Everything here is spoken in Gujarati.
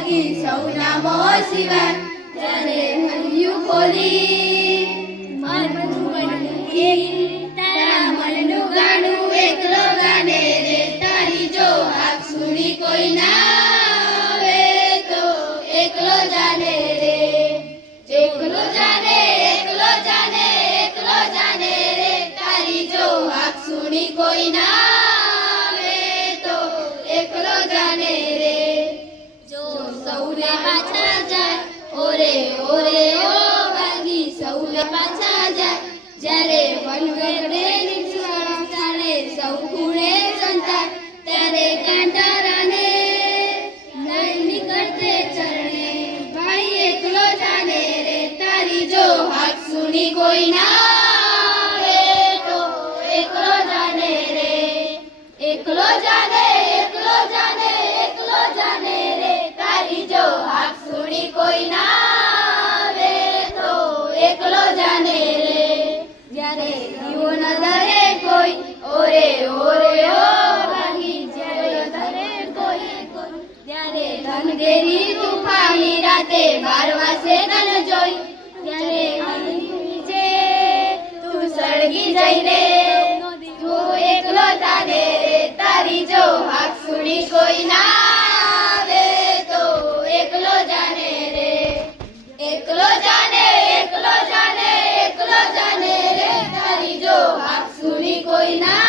વાગી સૌના મોં સિવાય ત્યારે હૈયું ખોલી મનનું એક તારા મનનું ગાણું એકલો ગાને રે તારી જો આંખ સુણી કોઈ ના આવે તો એકલો જાને રે એકલો જાને એકલો જાને એકલો જાને રે તારી જો આંખ સુણી કોઈ ના આવે તો એકલો જાને રે જો સૌને પાછા જાય ઓરે ઓરે ઓ વાગી સૌને પાછા જાય જ્યારે વનવેરે નિક્ષણ ચાલે સૌ ખૂણે સંતાય ત્યારે કાંટારાને નહીં નીકળતે ચરણે ભાઈ એકલો જાને રે તારી જો હાથ સુણી કોઈ ના આવે તો એકલો જાને રે એકલો જાને એકલો જાને એકલો જાને રે તારી જો હાથ સુણી કોઈ ના આવે તો એકલો જાને રે જ્યારે દીવો ન ધરે કોઈ ઓરે ઓરે ઓ વાગી જ્યારે ધરે કોઈ ત્યારે ધનગેરી તુફાની રાતે 12 વાસે તન જોઈ ત્યારે નીચે તું સળગી જઈ રે તું એકલો જાને રે તારી જો હાથ સુણી કોઈ ના આવે તો એકલો જાને રે એકલો જાને એકલો જાને એકલો જાને રે તારી જો હાથ સુણી કોઈ ના